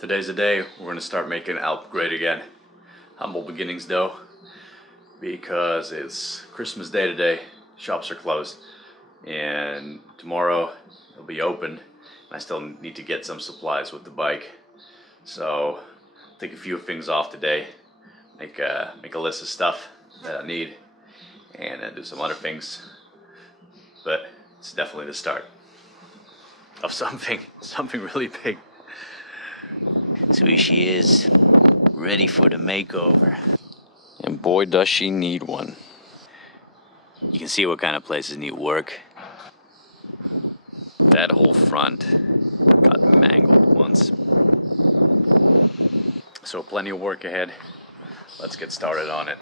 Today's the day we're going to start making Alp great again. Humble beginnings though, because it's Christmas Day today, shops are closed, and tomorrow they'll be open, and I still need to get some supplies with the bike. So take a few things off today, make a list of stuff that I need, and do some other things. But it's definitely the start of something really big. So here she is, ready for the makeover. And boy does she need one. You can see what kind of places need work. That whole front got mangled once. So plenty of work ahead. Let's get started on it.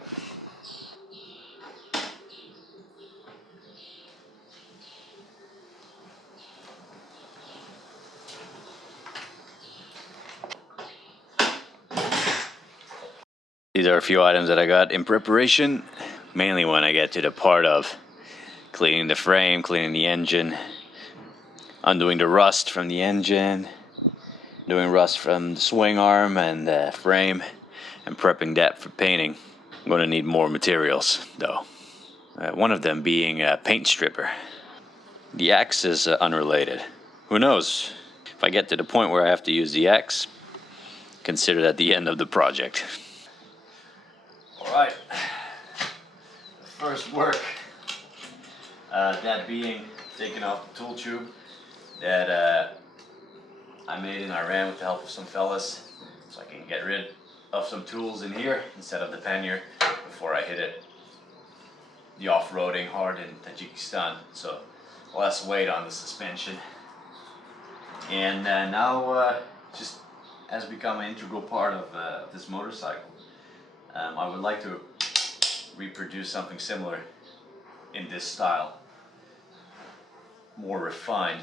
These are a few items that I got in preparation, mainly when I get to the part of cleaning the frame, cleaning the engine, undoing the rust from the engine, doing rust from the swing arm and the frame, and prepping that for painting. I'm going to need more materials though. One of them being a paint stripper. The axe is unrelated. Who knows? If I get to the point where I have to use the axe, consider that the end of the project. Alright, the first work, that being taking off the tool tube that I made in Iran with the help of some fellas, so I can get rid of some tools in here instead of the pannier before I hit it. The off-roading hard in Tajikistan, so less weight on the suspension. And now just has become an integral part of this motorcycle. I would like to reproduce something similar in this style, more refined,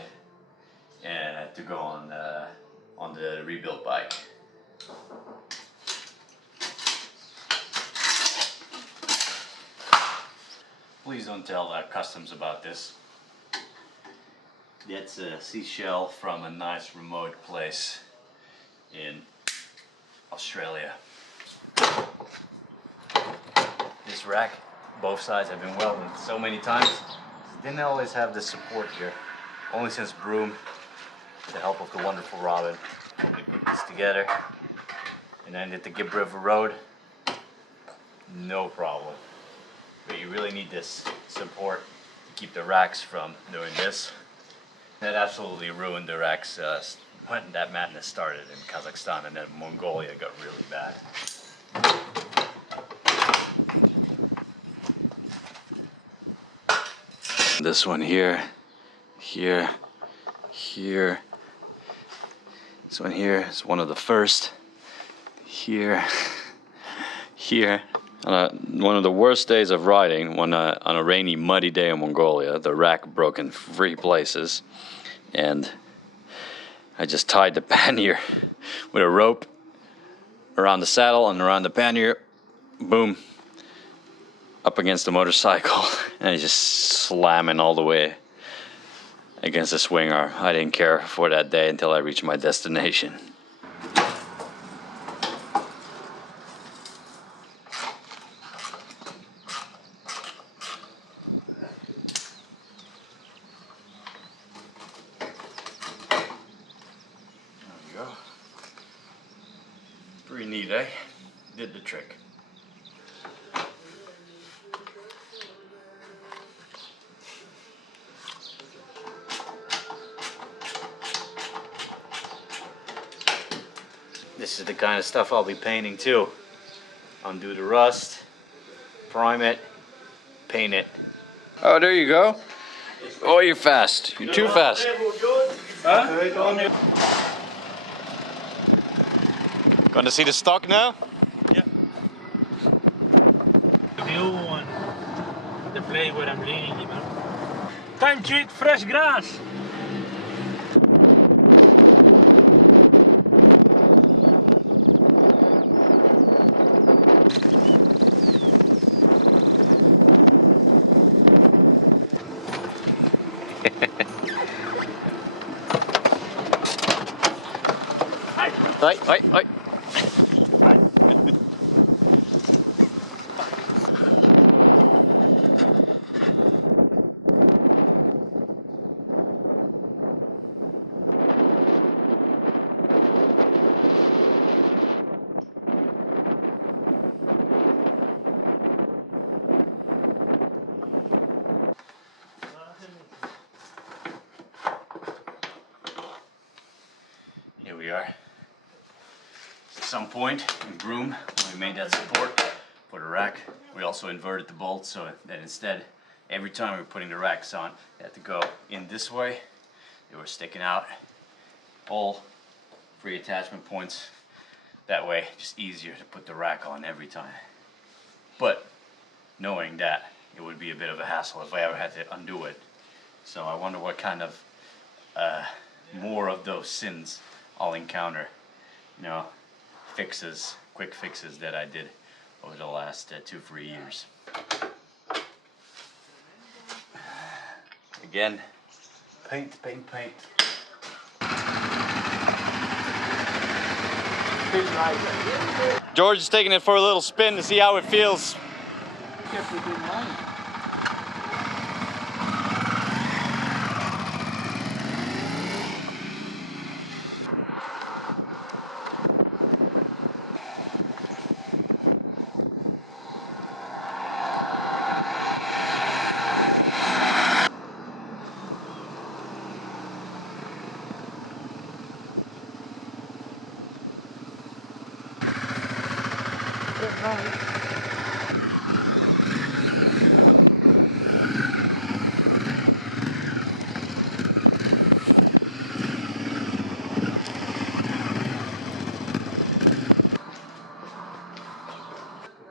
and to go on the rebuilt bike. Please don't tell customs about this. That's a seashell from a nice remote place in Australia. This rack, both sides have been welded so many times. Didn't always have the support here. Only since Broom, with the help of the wonderful Robin, helped me put this together. And then did the Gibb River Road. No problem. But you really need this support to keep the racks from doing this. That absolutely ruined the racks when that madness started in Kazakhstan, and then Mongolia got really bad. This one here, here, here. This one here is one of the first. Here, here. One of the worst days of riding, on a rainy, muddy day in Mongolia, the rack broke in 3 places, and I just tied the pannier with a rope around the saddle and around the pannier, boom, up against the motorcycle, and I just slamming all the way against the swing arm. I didn't care for that day until I reached my destination. Go. Pretty neat, eh? Did the trick. This is the kind of stuff I'll be painting too. Undo the rust, prime it, paint it. Oh, there you go. Oh, you're fast. You're too fast. Huh? Gonna see the stock now? Yeah. The new one. The place where I'm living, you know. Time to eat fresh grass. Oi, oi, oi. Here we are. At some point in Broome, when we made that support for the rack, we also inverted the bolts so that instead, every time we were putting the racks on, they had to go in this way. They were sticking out. All 3 attachment points. That way, just easier to put the rack on every time. But knowing that, it would be a bit of a hassle if I ever had to undo it. So I wonder what kind of more of those sins I'll encounter, you know, fixes, quick fixes that I did over the last 2-3 years. Again, paint, paint, paint. George is taking it for a little spin to see how it feels.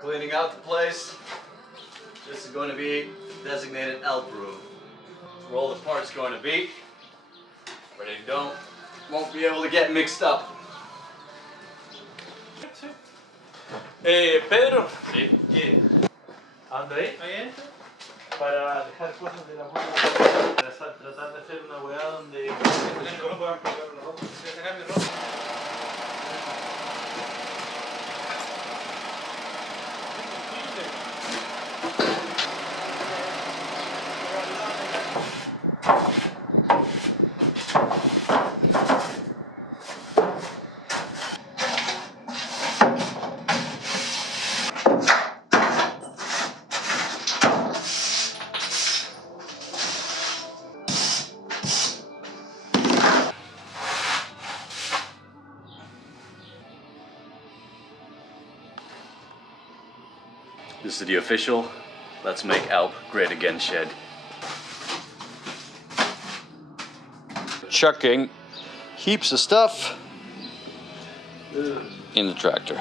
Cleaning out the place. This is going to be designated Alp room. Where all the parts going to be, where they won't be able to get mixed up. Pedro, Sí. ¿qué? ¿A dónde ahí? Ahí adentro. Para dejar cosas de la puerta. Tratar de hacer una weá donde no puedan colgar la ropa. Voy a sacar mi ropa. This is the official Let's Make Alp Great Again shed. Chucking heaps of stuff in the tractor.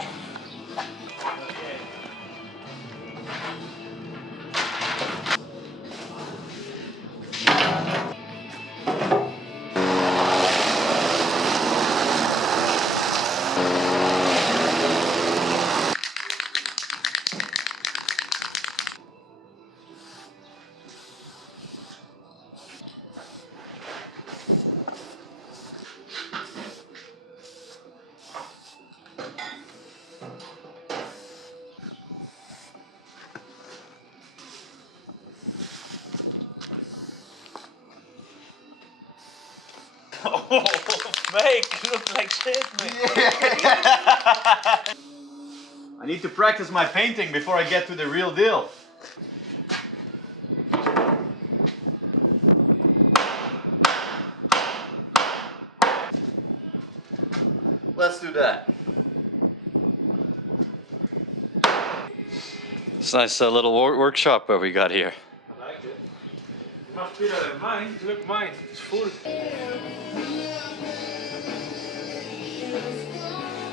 Oh, fake! Looks like shit, man. I need to practice my painting before I get to the real deal. Let's do that. It's a nice little workshop that we got here. I like it. Much bigger than mine. Look, mine. It's full.